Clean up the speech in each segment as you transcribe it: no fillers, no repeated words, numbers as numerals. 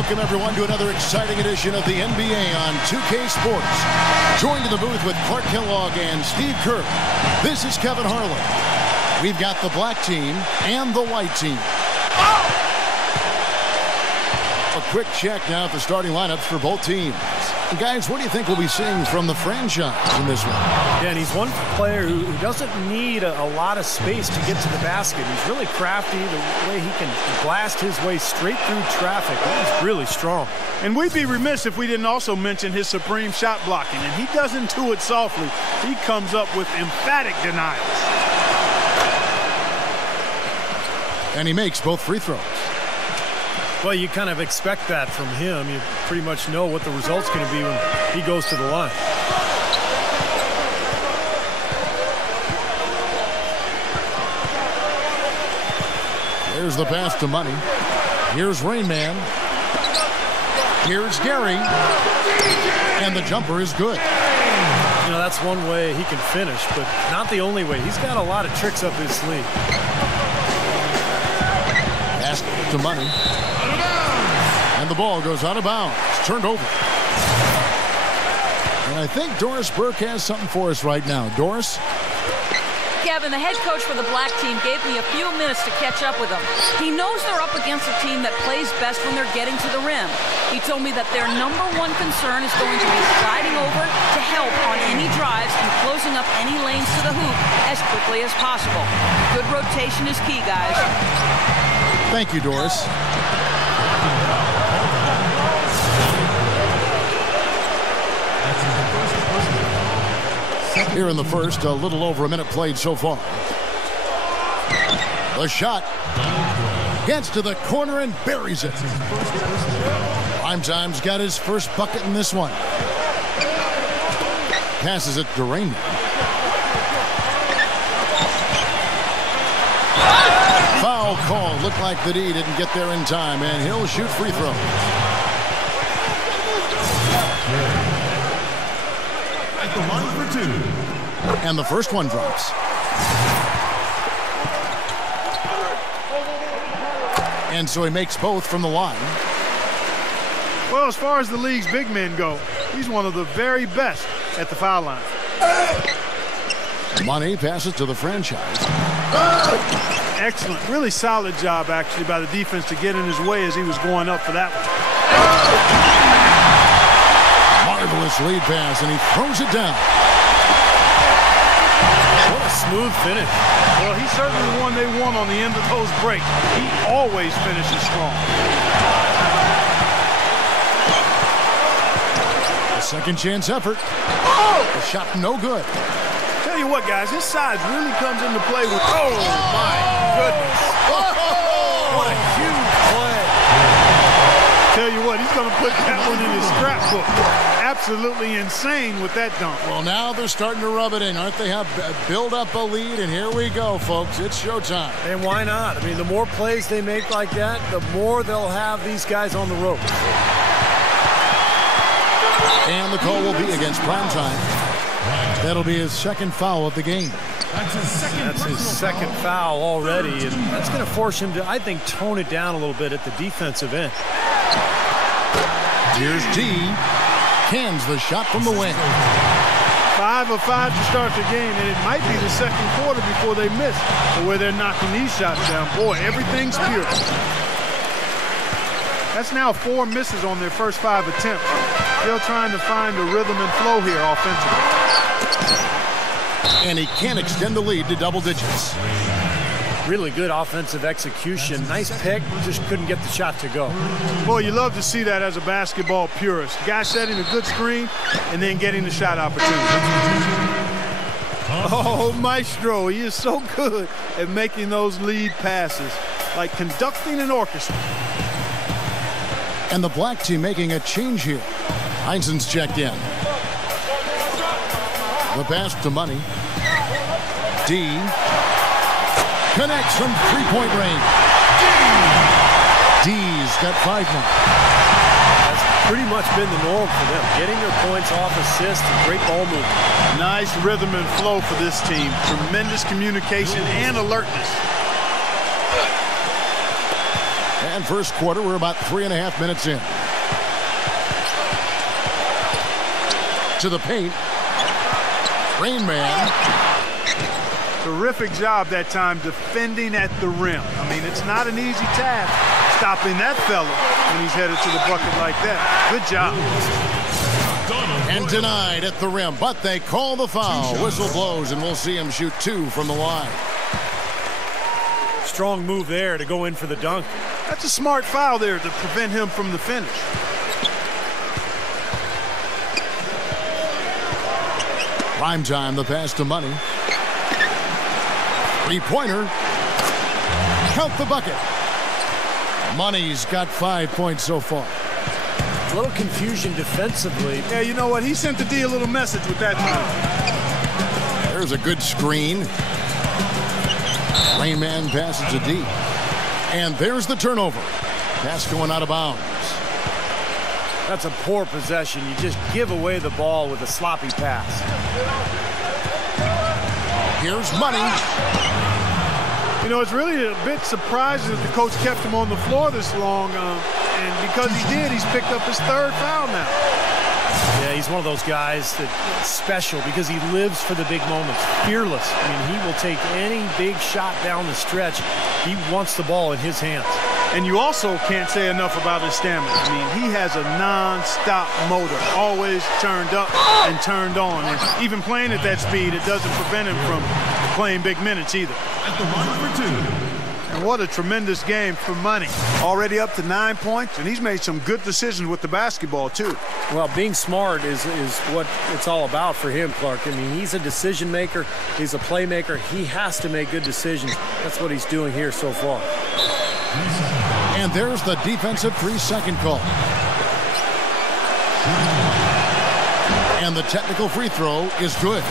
welcome everyone to another exciting edition of the NBA on 2K Sports. Joined in the booth with Clark Kellogg and Steve Kerr. This is Kevin Harlan. We've got the black team and the white team. A quick check now at the starting lineups for both teams. Guys, what do you think we'll be seeing from the franchise in this one? Yeah, and he's one player who doesn't need a lot of space to get to the basket. He's really crafty. The way he can blast his way straight through traffic, he's really strong. And we'd be remiss if we didn't also mention his supreme shot blocking. And he doesn't do it softly. He comes up with emphatic denials. And he makes both free throws. Well, you kind of expect that from him. You pretty much know what the result's going to be when he goes to the line. There's the pass to Money. Here's Rain Man. Here's Gary. And the jumper is good. You know, that's one way he can finish, but not the only way. He's got a lot of tricks up his sleeve. Pass to Money. And the ball goes out of bounds. It's turned over. And I think Doris Burke has something for us right now. Doris? Kevin, the head coach for the black team gave me a few minutes to catch up with them. He knows they're up against a team that plays best when they're getting to the rim. He told me that their number one concern is going to be sliding over to help on any drives and closing up any lanes to the hoop as quickly as possible. Good rotation is key, guys. Thank you, Doris. Here in the first, a little over a minute played so far. The shot gets to the corner and buries it. Primetime's got his first bucket in this one. Passes it to Rainman. Foul call. Looked like the D didn't get there in time, and he'll shoot free throws. At the line for two. And the first one drops. And so he makes both from the line. Well, as far as the league's big men go, he's one of the very best at the foul line. Money passes to the franchise. Excellent. Really solid job, actually, by the defense to get in his way as he was going up for that one. Marvelous lead pass, and he throws it down. What a smooth finish. Well, he's certainly the one they want on the end of those breaks. He always finishes strong. A second chance effort. The shot no good. Tell you what, guys, his size really comes into play with... Oh, my goodness. What a huge play. Tell you what, he's going to put that one in his scrapbook. Absolutely insane with that dunk. Well, now they're starting to rub it in, aren't they? Have build up a lead, and here we go, folks. It's showtime. And why not? I mean, the more plays they make like that, the more they'll have these guys on the ropes. And the call will be against Primetime. That'll be his second foul of the game. That's his second foul already, and that's going to force him to, I think, tone it down a little bit at the defensive end. Here's D. Cans the shot from the wing. 5 of 5 to start the game, and it might be the second quarter before they miss the way they're knocking these shots down. Boy, everything's pure. That's now 4 misses on their first 5 attempts. Still trying to find the rhythm and flow here offensively. And he can't extend the lead to double digits. Really good offensive execution. Nice pick, just couldn't get the shot to go. Boy, you love to see that as a basketball purist. Guy setting a good screen and then getting the shot opportunity. Oh, Maestro, he is so good at making those lead passes, like conducting an orchestra. And the black team making a change here. Heinzen's checked in. The pass to Money. D. Connects from three-point range. D's got 5 now. That's pretty much been the norm for them. Getting their points off assists and great ball movement. Nice rhythm and flow for this team. Tremendous communication and alertness. And first quarter, we're about 3.5 minutes in. To the paint. Rain Man. Terrific job that time defending at the rim. I mean, it's not an easy task stopping that fella when he's headed to the bucket like that. Good job. And denied at the rim, but they call the foul. Whistle blows, and we'll see him shoot 2 from the line. Strong move there to go in for the dunk. That's a smart foul there to prevent him from the finish. Prime time, the pass to Money. Three-pointer. Count the bucket. Money's got 5 points so far. A little confusion defensively. Yeah, you know what? He sent the D a little message with that time. There's a good screen. Rain Man passes to D. And there's the turnover. Pass going out of bounds. That's a poor possession. You just give away the ball with a sloppy pass. Here's Money. You know, it's really a bit surprising that the coach kept him on the floor this long. And because he did, he's picked up his 3rd foul now. Yeah, he's one of those guys that's special because he lives for the big moments. Fearless. I mean, he will take any big shot down the stretch. He wants the ball in his hands. And you also can't say enough about his stamina. I mean, he has a non-stop motor, always turned up and turned on. And even playing at that speed, it doesn't prevent him from playing big minutes either. At the line for 2. And what a tremendous game for Money. Already up to 9 points, and he's made some good decisions with the basketball, too. Well, being smart is what it's all about for him, Clark. I mean, he's a decision maker. He's a playmaker. He has to make good decisions. That's what he's doing here so far. And there's the defensive 3-second call. And the technical free throw is good.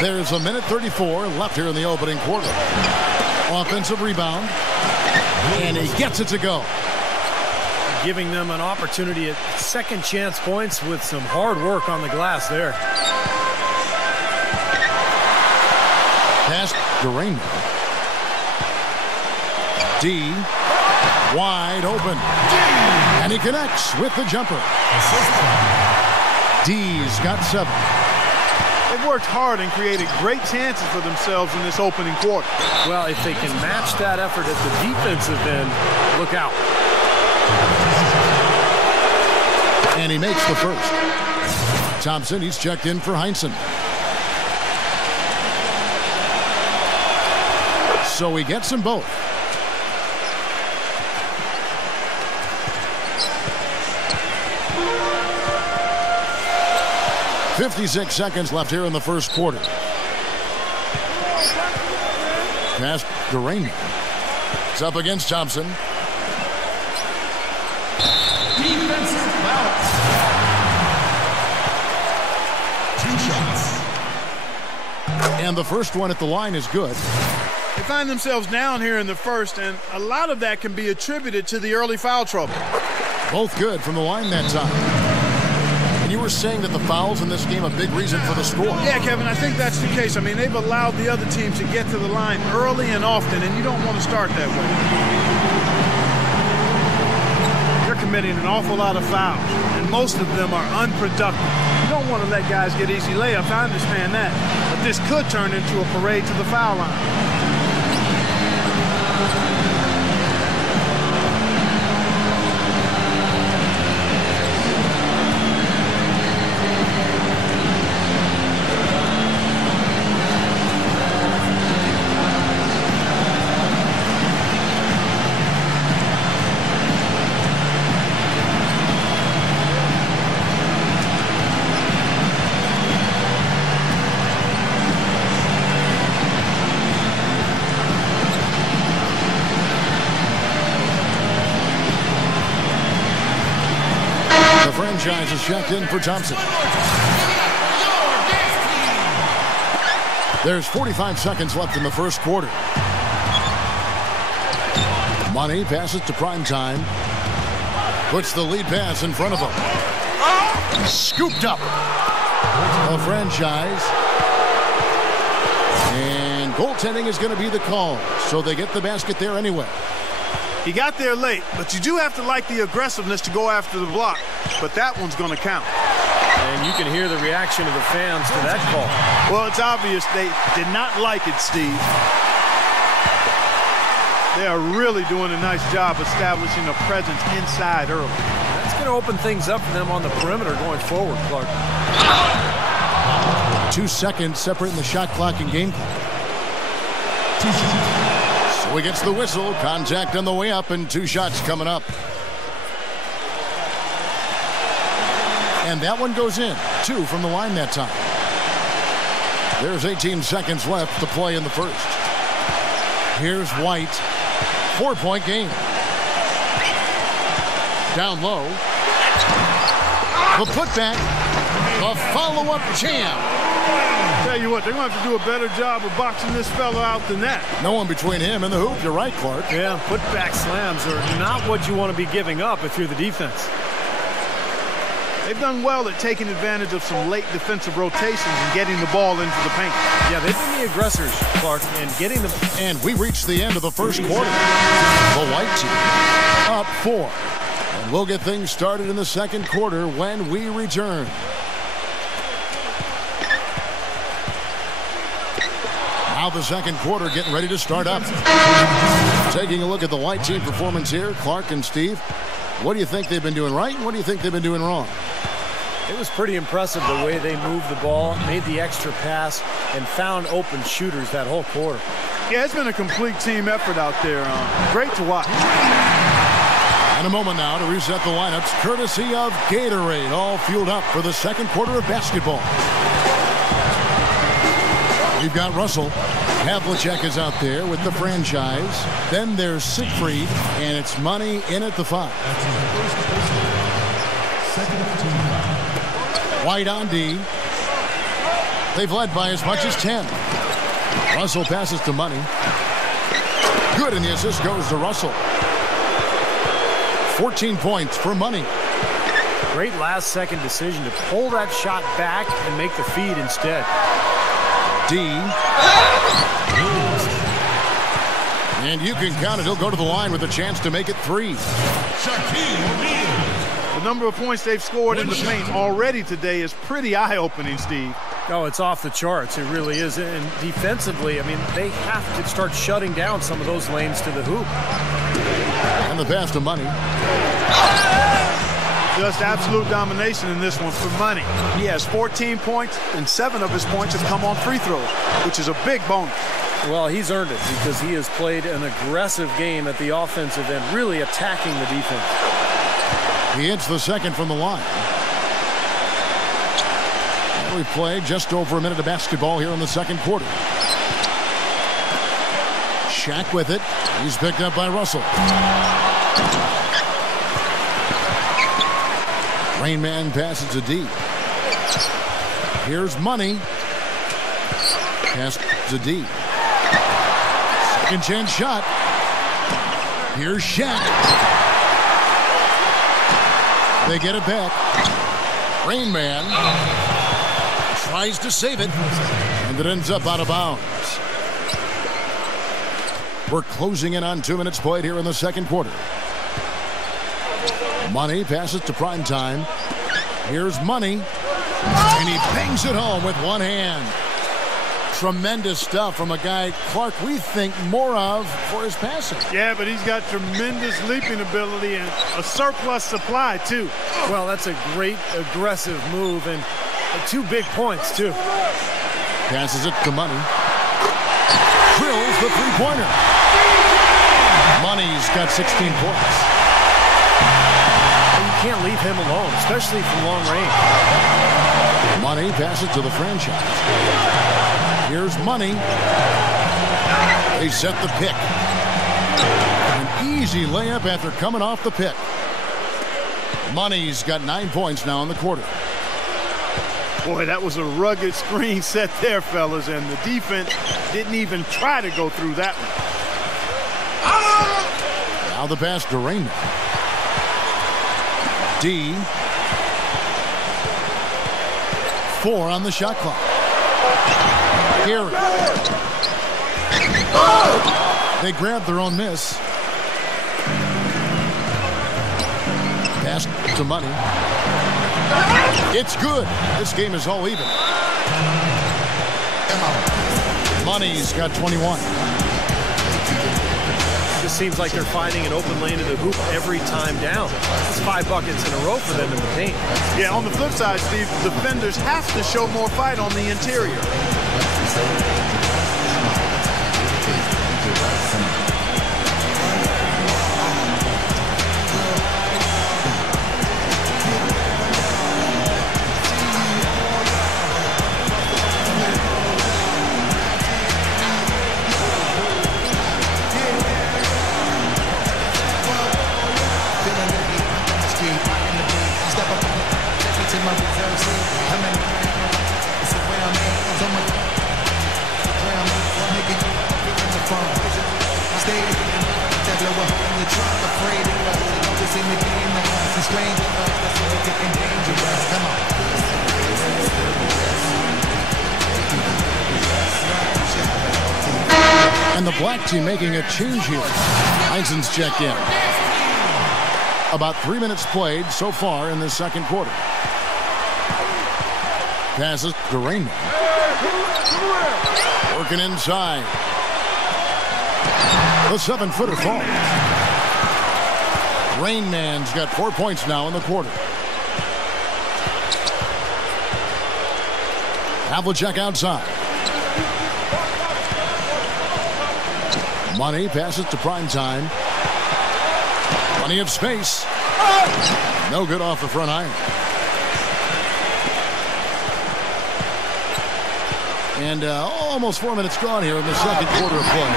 There's a minute 34 left here in the opening quarter. Offensive rebound. And he gets it to go. Giving them an opportunity at second chance points with some hard work on the glass there. Pass to Rain. D. Wide open. And he connects with the jumper. D's got 7. They've worked hard and created great chances for themselves in this opening quarter. Well, if they can match that effort at the defensive end, look out. And he makes the first. Thompson, he's checked in for Heinsohn. So he gets them both. .56 seconds left here in the first quarter. Pass to Rain. It's up against Thompson. Defensive foul. 2 shots. And the first one at the line is good. They find themselves down here in the first, and a lot of that can be attributed to the early foul trouble. Both good from the line that time. And you were saying that the fouls in this game a big reason for the score. Yeah, Kevin, I think that's the case. I mean, they've allowed the other team to get to the line early and often, and you don't want to start that way. They're committing an awful lot of fouls, and most of them are unproductive. You don't want to let guys get easy layups. I understand that. But this could turn into a parade to the foul line. Franchise is checked in for Thompson. There's 45 seconds left in the first quarter. Money passes to Prime Time. Puts the lead pass in front of him. Scooped up. A franchise. And goaltending is going to be the call. So they get the basket there anyway. He got there late, but you do have to like the aggressiveness to go after the block. But that one's going to count. And you can hear the reaction of the fans to that call. Well, it's obvious they did not like it, Steve. They are really doing a nice job establishing a presence inside early. That's going to open things up for them on the perimeter going forward, Clark. 2 seconds separating the shot clock and game clock. So he gets the whistle. Contact on the way up and 2 shots coming up. And that one goes in. 2 from the line that time. There's 18 seconds left to play in the first. Here's White. 4-point game. Down low. The putback. The follow-up jam. Tell you what, they're going to have to do a better job of boxing this fella out than that. No one between him and the hoop. You're right, Clark. Yeah, putback slams are not what you want to be giving up if you're the defense. They've done well at taking advantage of some late defensive rotations and getting the ball into the paint. Yeah, they've been the aggressors, Clark, and getting them. And we reached the end of the first quarter. The white team up 4. And we'll get things started in the second quarter when we return. Now the second quarter getting ready to start up. Taking a look at the white team performance here, Clark and Steve. What do you think they've been doing right? And what do you think they've been doing wrong? It was pretty impressive the way they moved the ball, made the extra pass, and found open shooters that whole quarter. Yeah, it's been a complete team effort out there. Great to watch. And a moment now to reset the lineups, courtesy of Gatorade, all fueled up for the second quarter of basketball. We've got Russell. Havlicek is out there with the franchise. Then there's Siegfried, and it's Money in at the 5. White on D. They've led by as much as 10. Russell passes to Money. Good, and the assist goes to Russell. 14 points for Money. Great last-second decision to pull that shot back and make the feed instead. D. And you can count it. He'll go to the line with a chance to make it 3. The number of points they've scored in the paint already today is pretty eye-opening, Steve. Oh, it's off the charts. It really is. And defensively, I mean, they have to start shutting down some of those lanes to the hoop. And the pass to Money. Just absolute domination in this one for Money. He has 14 points, and 7 of his points have come on free throws, which is a big bonus. Well, he's earned it because he has played an aggressive game at the offensive end, really attacking the defense. He hits the second from the line. And we've played just over a minute of basketball here in the second quarter. Shaq with it. He's picked up by Russell. Rain Man passes to D. Here's Money. Pass to D. Second chance shot. Here's Shaq. They get it back. Rain Man tries to save it, and it ends up out of bounds. We're closing in on 2 minutes played here in the second quarter. Money passes to Prime Time. Here's Money, and he bangs it home with one hand. Tremendous stuff from a guy, Clark, we think more of for his passing. Yeah, but he's got tremendous leaping ability and a surplus supply, too. Well, that's a great aggressive move, and 2 big points, too. Passes it to Money. Drills the three-pointer. Money's got 16 points. You can't leave him alone, especially from long range. Money passes to the franchise. Here's Money. They set the pick. An easy layup after coming off the pick. Money's got 9 points now in the quarter. Boy, that was a rugged screen set there, fellas, and the defense didn't even try to go through that one. Now the pass to Raymond. D. 4 on the shot clock. Here. They grab their own miss. Pass to Money. It's good. This game is all even. Money's got 21. Just seems like they're finding an open lane in the hoop every time down. It's 5 buckets in a row for them in the paint. Yeah, on the flip side, Steve, defenders have to show more fight on the interior. And the black team making a change here. Heinzen's checked in. About 3 minutes played so far in the second quarter. Passes to Rainman. Working inside. The 7-footer falls. Rainman's got 4 points now in the quarter. Havlicek outside. Money passes to Primetime. Plenty of space. No good off the front iron. And almost 4 minutes gone here in the second quarter of play.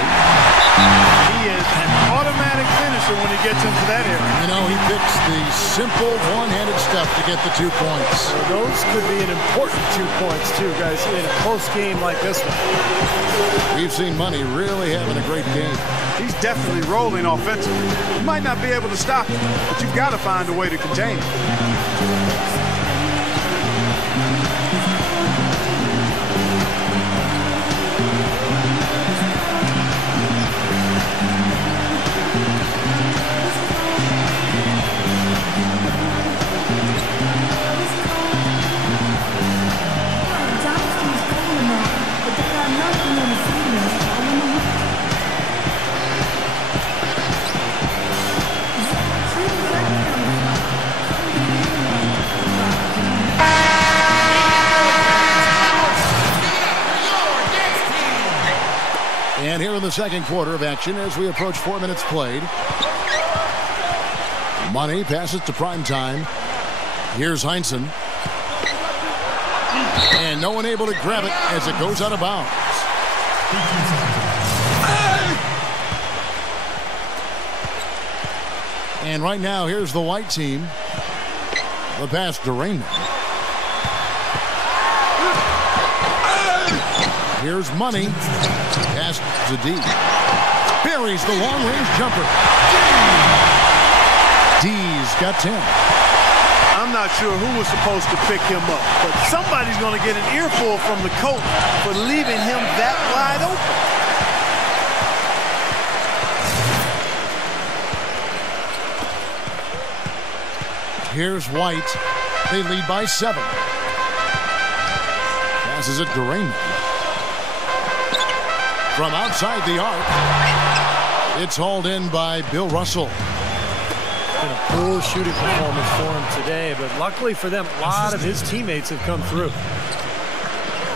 He is an automatic finisher when he gets into that area. You know, he picks the simple one-handed stuff to get the 2 points. So those could be an important 2 points, too, guys, in a close game like this one. We've seen Money really having a great game. He's definitely rolling offensively. You might not be able to stop him, but you've got to find a way to contain him. And here in the second quarter of action as we approach 4 minutes played. Money passes to Primetime. Here's Heinzen. And no one able to grab it as it goes out of bounds. And right now, here's the white team. The pass to Rainman. Here's Money. Pass to D. Buries the long-range jumper. D's got 10. I'm not sure who was supposed to pick him up, but somebody's going to get an earful from the coach for leaving him that wide open. Here's White. They lead by 7. Passes it to Rainman. From outside the arc, it's hauled in by Bill Russell. Been a poor shooting performance for him today, but luckily for them, a lot of his teammates have come through.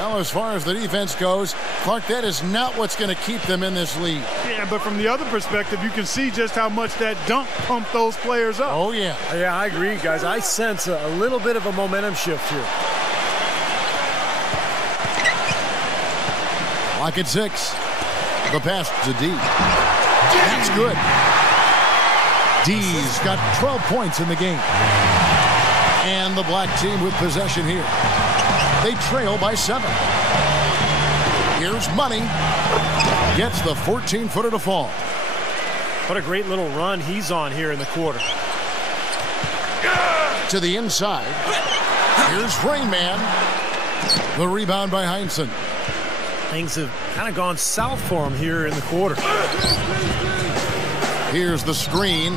Well, as far as the defense goes, Clark, that is not what's going to keep them in this league. Yeah, but from the other perspective, you can see just how much that dunk pumped those players up. Oh, yeah. Yeah, I agree, guys. I sense a little bit of a momentum shift here. Lock at 6. The pass to D. That's good. D's got 12 points in the game. And the black team with possession here. They trail by 7. Here's Money. Gets the 14-footer to fall. What a great little run he's on here in the quarter. To the inside. Here's Rainman. The rebound by Heinsohn. Things have kind of gone south for him here in the quarter. Here's the screen.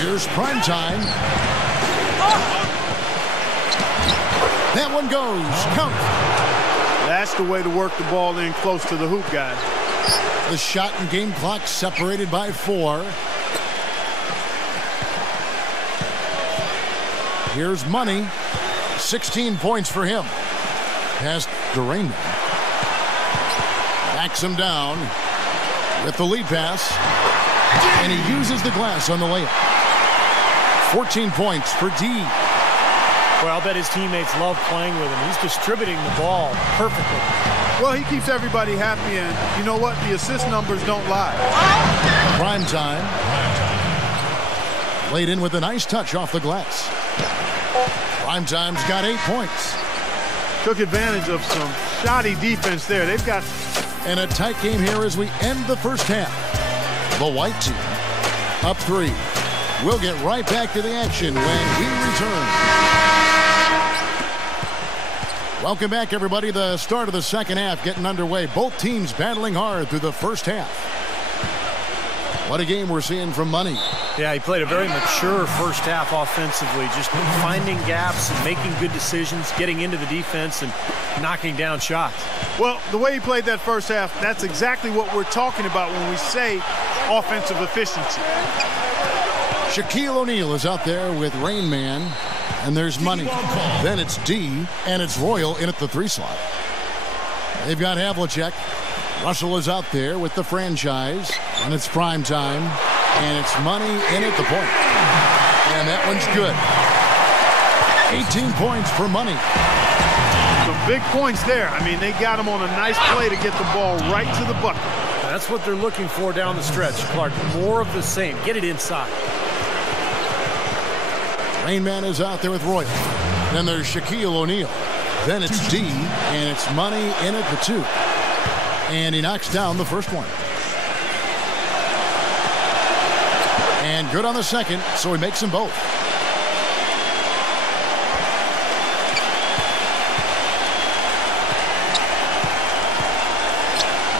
Here's prime time. That one goes. Count. That's the way to work the ball in close to the hoop, guys. The shot and game clock separated by 4. Here's Money. 16 points for him. Past Rainman. Backs him down with the lead pass. And he uses the glass on the layup. 14 points for D. Well, I'll bet his teammates love playing with him. He's distributing the ball perfectly. Well, he keeps everybody happy, and you know what? The assist numbers don't lie. Prime time. Laid in with a nice touch off the glass. Prime time's got 8 points. Took advantage of some shoddy defense there. They've got... And a tight game here as we end the first half. The white team up 3. We'll get right back to the action when we return. Welcome back, everybody. The start of the second half getting underway. Both teams battling hard through the first half. What a game we're seeing from Money. Yeah, he played a very mature first half offensively, just finding gaps and making good decisions, getting into the defense and knocking down shots. Well, the way he played that first half, that's exactly what we're talking about when we say offensive efficiency. Shaquille O'Neal is out there with Rain Man, and there's Money. Then it's D, and it's Royal in at the 3 slot. They've got Havlicek. Russell is out there with the franchise, and it's prime time, and it's Money in at the point. And that one's good. 18 points for Money. Some big points there. I mean, they got him on a nice play to get the ball right to the bucket. That's what they're looking for down the stretch, Clark. More of the same. Get it inside. Rain Man is out there with Royal. Then there's Shaquille O'Neal. Then it's D, and it's Money in at the 2. And he knocks down the first one. And good on the second, so he makes them both.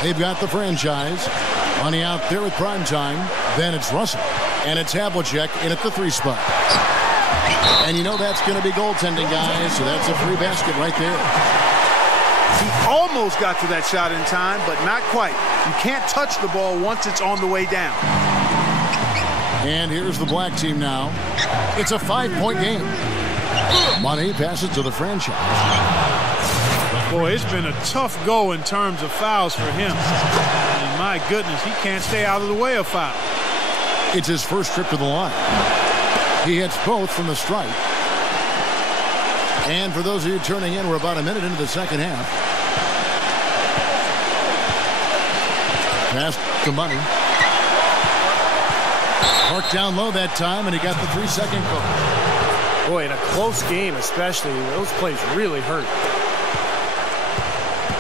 They've got the franchise. Money out there with prime time. Then it's Russell. And it's Havlicek in at the 3 spot. And you know that's going to be goaltending, guys, so that's a free basket right there. He almost got to that shot in time, but not quite. You can't touch the ball once it's on the way down. And here's the black team now. It's a 5-point game. Money passes to the franchise. Boy, it's been a tough go in terms of fouls for him. And my goodness, he can't stay out of the way of foul. It's his first trip to the line. He hits both from the stripe. And for those of you turning in, we're about a minute into the second half. Pass to Money. Marked down low that time, and he got the 3-second call. Boy, in a close game especially, those plays really hurt.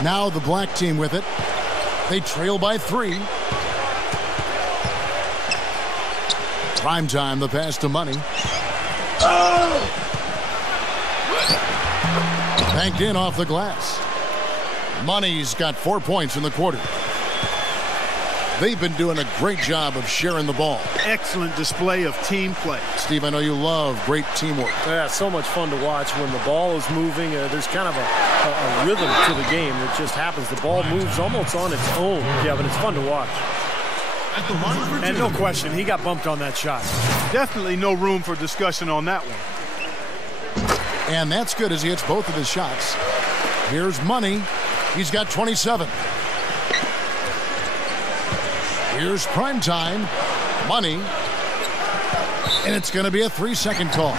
Now the black team with it. They trail by 3. Prime time, the pass to Money. Banked in off the glass. Money's got 4 points in the quarter. They've been doing a great job of sharing the ball. Excellent display of team play. Steve, I know you love great teamwork. Yeah, so much fun to watch when the ball is moving. There's kind of a rhythm to the game that just happens. The ball moves almost on its own, Kevin. It's fun to watch. And no question, he got bumped on that shot. Definitely no room for discussion on that one. And that's good as he hits both of his shots. Here's Money. He's got 27. Here's prime time. Money. And it's going to be a 3-second call.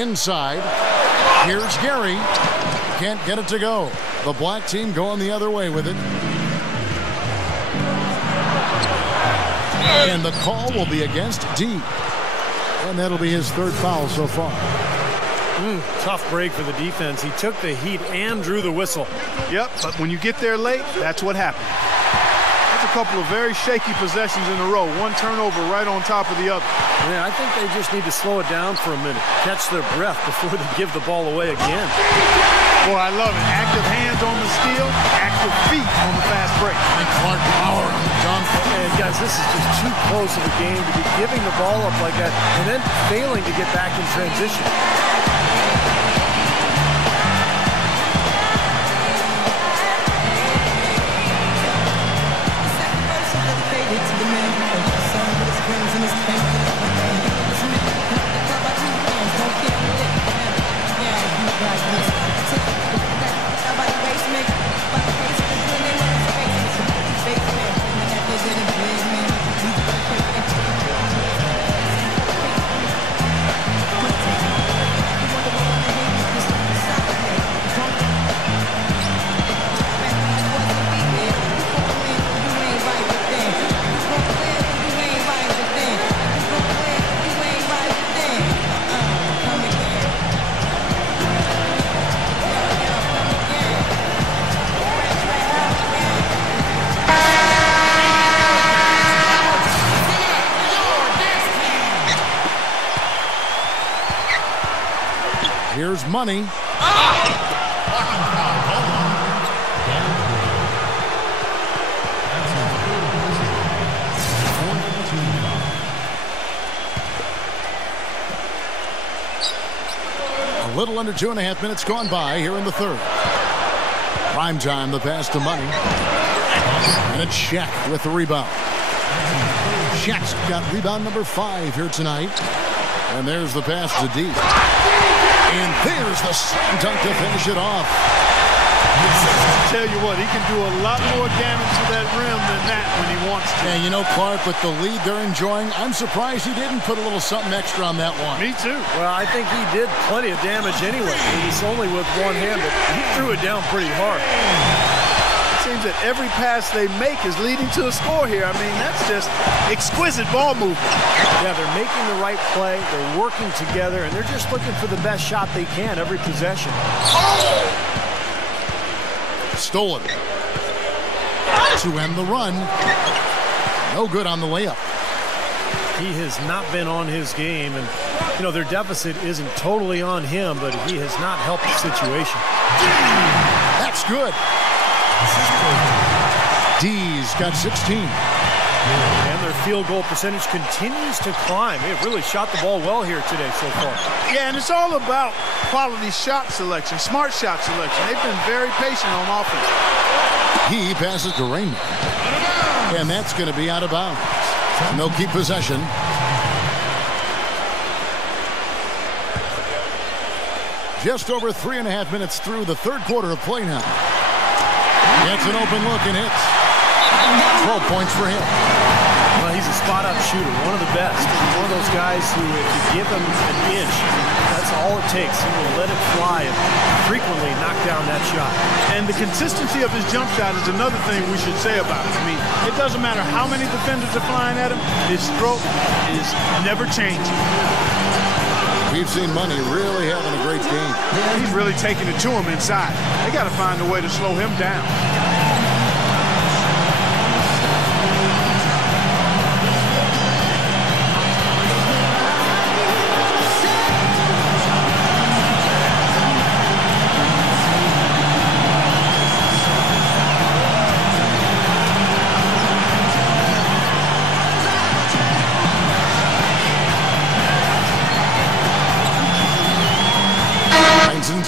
Inside. Here's Gary. Can't get it to go. The black team going the other way with it. And the call will be against D. And that'll be his 3rd foul so far. Tough break for the defense. He took the heat and drew the whistle. Yep, but when you get there late, that's what happens. a couple of very shaky possessions in a row. One turnover right on top of the other. Yeah, I think they just need to slow it down for a minute, catch their breath before they give the ball away again. Boy, I love it. Active hands on the steal, active feet on the fast break. And Clark power on the dump. And guys, this is just too close of a game to be giving the ball up like that and then failing to get back in transition. Here's money. A little under 2.5 minutes gone by here in the third. Prime time, the pass to Money. And it's Shaq with the rebound. Shaq's got rebound number 5 here tonight. And there's the pass to D. And there's the slam dunk to finish it off. I tell you what, he can do a lot more damage to that rim than that when he wants to. And you know, Clark, with the lead they're enjoying, I'm surprised he didn't put a little something extra on that one. Me too. Well, I think he did plenty of damage anyway. He's only with one hand, but he threw it down pretty hard. It seems that every pass they make is leading to a score here. I mean, that's just exquisite ball movement. Yeah, they're making the right play, they're working together, and they're just looking for the best shot they can every possession. Stolen. To end the run. No good on the layup. He has not been on his game, and, you know, their deficit isn't totally on him, but he has not helped the situation. That's good. D's got 16. And their field goal percentage continues to climb. They've really shot the ball well here today so far. Yeah, and it's all about quality shot selection, smart shot selection. They've been very patient on offense. He passes to Raymond. And that's going to be out of bounds. And they'll keep possession. Just over 3.5 minutes through the third quarter of play now. Gets an open look and hits. 12 points for him. Well, he's a spot-up shooter, one of the best. He's one of those guys who, if you give him an inch, that's all it takes. He will let it fly and frequently knock down that shot. And the consistency of his jump shot is another thing we should say about it. I mean, it doesn't matter how many defenders are flying at him, his stroke is never changing. We've seen Money really having a great game. He's really taking it to him inside. They got to find a way to slow him down.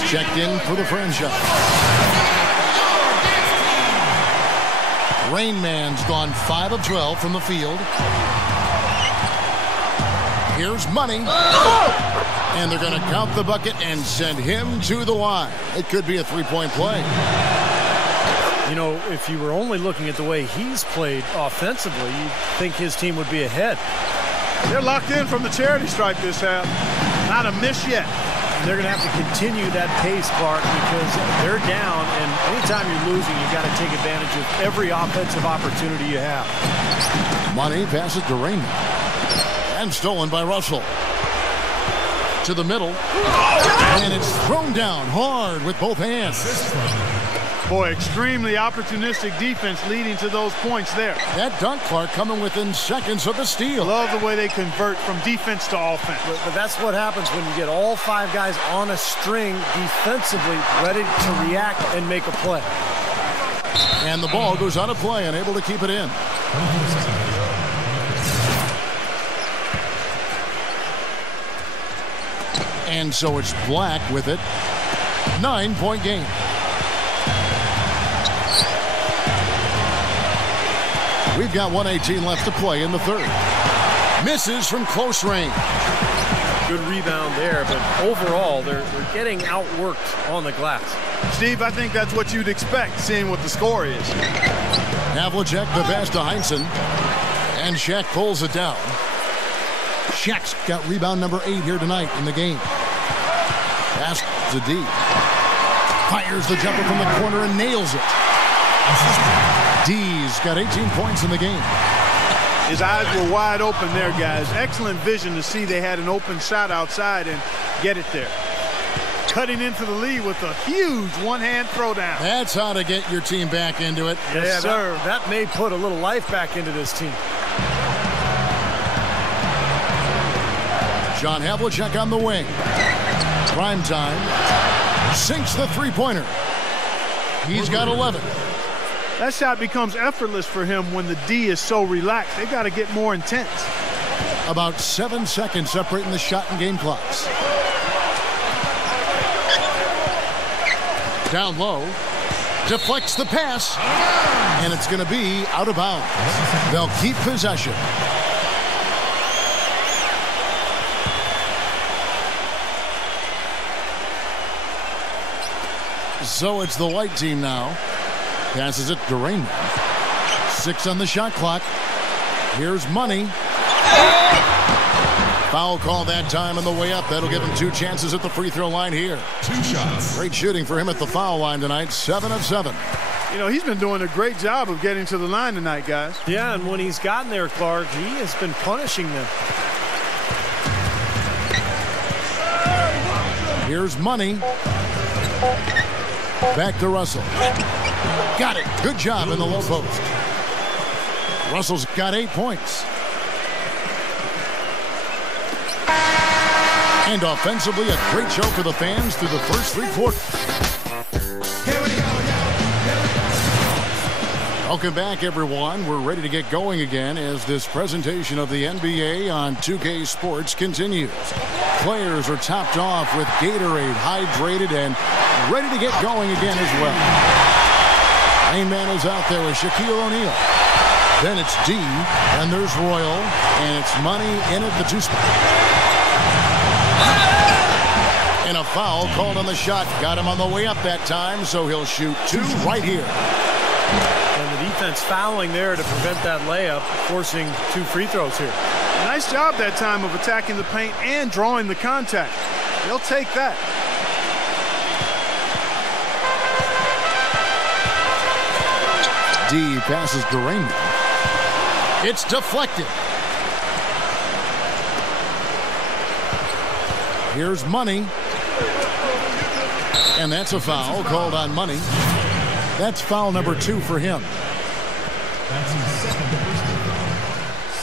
Checked in for the franchise. Rain Man's gone 5 of 12 from the field. Here's Money. And they're going to count the bucket and send him to the line. It could be a three-point play. You know, if you were only looking at the way he's played offensively, you'd think his team would be ahead. They're locked in from the charity stripe this half. Not a miss yet. They're going to have to continue that pace, Clark, because they're down, and anytime you're losing, you've got to take advantage of every offensive opportunity you have. Money passes to Raymond. And stolen by Russell. To the middle. And it's thrown down hard with both hands. Boy, extremely opportunistic defense leading to those points there. That dunk, Clark, coming within seconds of the steal. Love the way they convert from defense to offense. But that's what happens when you get all 5 guys on a string defensively, ready to react and make a play. And the ball goes out of play, unable to keep it in. And so it's Black with it. 9-point game. We've got 1:18 left to play in the third. Misses from close range. Good rebound there, but overall, they're getting outworked on the glass. Steve, I think that's what you'd expect, seeing what the score is. Havlicek, the pass to Heinsohn. And Shaq pulls it down. Shaq's got rebound number 8 here tonight in the game. Pass to D. Fires the jumper from the corner and nails it. D's got 18 points in the game. His eyes were wide open there, guys. Excellent vision to see they had an open shot outside and get it there. Cutting into the lead with a huge one-hand throwdown. That's how to get your team back into it. Yes, sir. That may put a little life back into this team. John Havlicek on the wing. Prime time. Sinks the three-pointer. He's got 11. That shot becomes effortless for him when the D is so relaxed. They've got to get more intense. About 7 seconds separating the shot and game clocks. Down low. Deflects the pass. And it's going to be out of bounds. They'll keep possession. So it's the white team now. Passes it to Rainman. 6 on the shot clock. Here's Money. Foul call that time on the way up. That'll give him 2 chances at the free throw line here. 2 shots. Great shooting for him at the foul line tonight. 7 of 7. You know, he's been doing a great job of getting to the line tonight, guys. Yeah, and when he's gotten there, Clark, he has been punishing them. Here's Money. Back to Russell. Got it. Good job in the low post. Russell's got 8 points. And offensively, a great show for the fans through the first 3 quarters. Welcome back, everyone. We're ready to get going again as this presentation of the NBA on 2K Sports continues. Players are topped off with Gatorade, hydrated, and ready to get going again as well. Main man is out there with Shaquille O'Neal. Then it's D, and there's Royal, and it's Money in at the 2 spot. And a foul called on the shot. Got him on the way up that time, so he'll shoot 2 right here. And the defense fouling there to prevent that layup, forcing 2 free throws here. Nice job that time of attacking the paint and drawing the contact. They'll take that. D passes to Rainman. It's deflected. Here's Money. And that's a foul called on Money. That's foul number 2 for him. That's his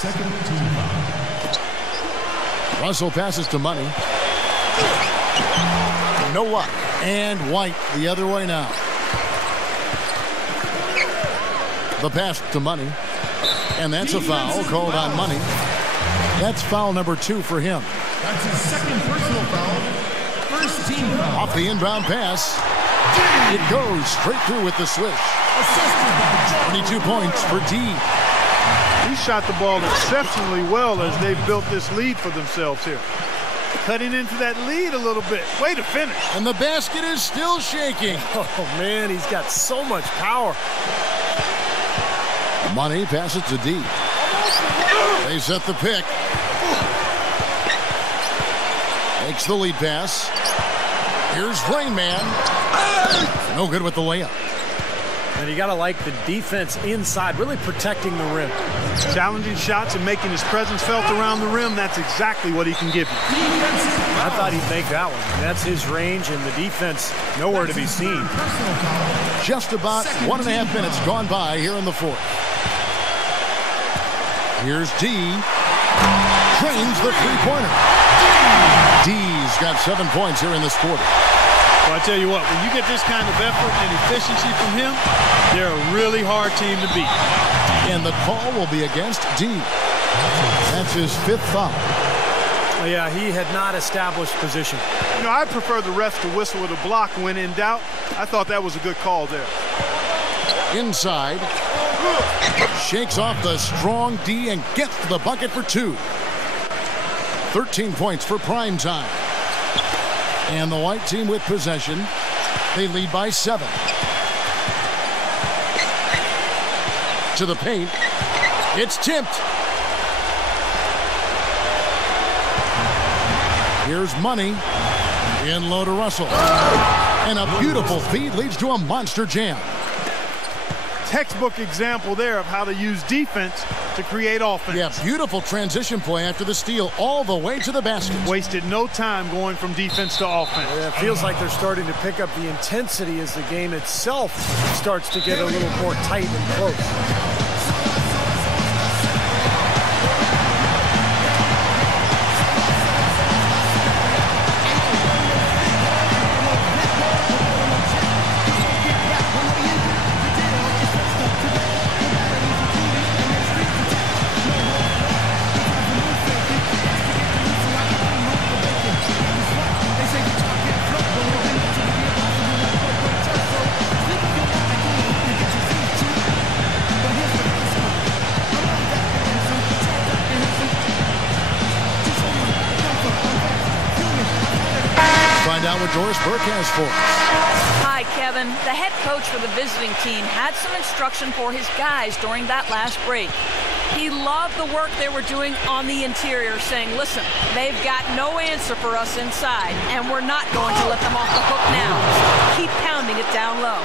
second team foul. Russell passes to Money. No luck. And White the other way now. The pass to Money. And that's a foul called on Money. That's foul number 2 for him. That's his second personal foul. First team foul. Off the inbound pass. It goes straight through with the swish. 22 points for D. He shot the ball exceptionally well as they've built this lead for themselves here. Cutting into that lead a little bit. Way to finish. And the basket is still shaking. Oh, man, he's got so much power. Money passes to D. They set the pick. Makes the lead pass. Here's Rainman. No good with the layup. And you got to like the defense inside, really protecting the rim. Challenging shots and making his presence felt around the rim, that's exactly what he can give you. I thought he'd make that one. That's his range, and the defense nowhere to be seen. Just about 1.5 minutes gone by here in the fourth. Here's D. Drains the three-pointer. D's got 7 points here in this quarter. Well, I tell you what, when you get this kind of effort and efficiency from him, they're a really hard team to beat. And the call will be against D. That's his 5th foul. Oh, yeah, he had not established position. You know, I prefer the refs to whistle with a block when in doubt. I thought that was a good call there. Inside. Shakes off the strong D and gets to the bucket for 2. 13 points for prime time. And the white team with possession. They lead by 7. To the paint. It's tipped. Here's Money. In low to Russell. And a beautiful feed leads to a monster jam. Textbook example there of how to use defense to create offense. Yeah, beautiful transition play after the steal all the way to the basket. Wasted no time going from defense to offense. Yeah, it feels like they're starting to pick up the intensity as the game itself starts to get a little more tight and close. Find out what Doris Burke has for us. Hi, Kevin. The head coach for the visiting team had some instruction for his guys during that last break. He loved the work they were doing on the interior, saying, listen, they've got no answer for us inside, and we're not going to let them off the hook now. Keep pounding it down low.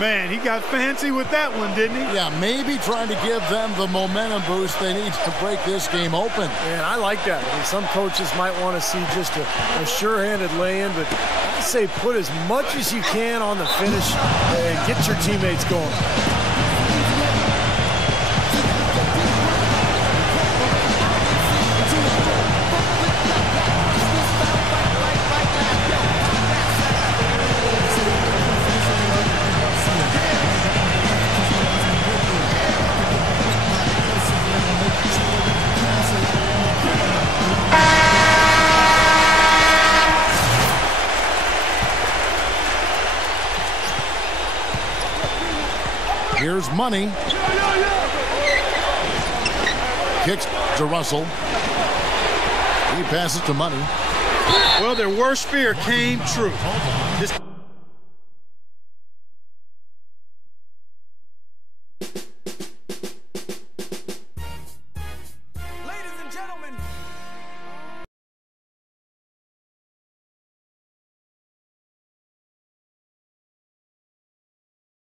Man, he got fancy with that one, didn't he? Yeah, maybe trying to give them the momentum boost they need to break this game open. Man, I like that. I mean, some coaches might want to see just a sure-handed lay-in, but I say put as much as you can on the finish and get your teammates going. Here's Money. Kicks to Russell. He passes to Money. Well, their worst fear came true.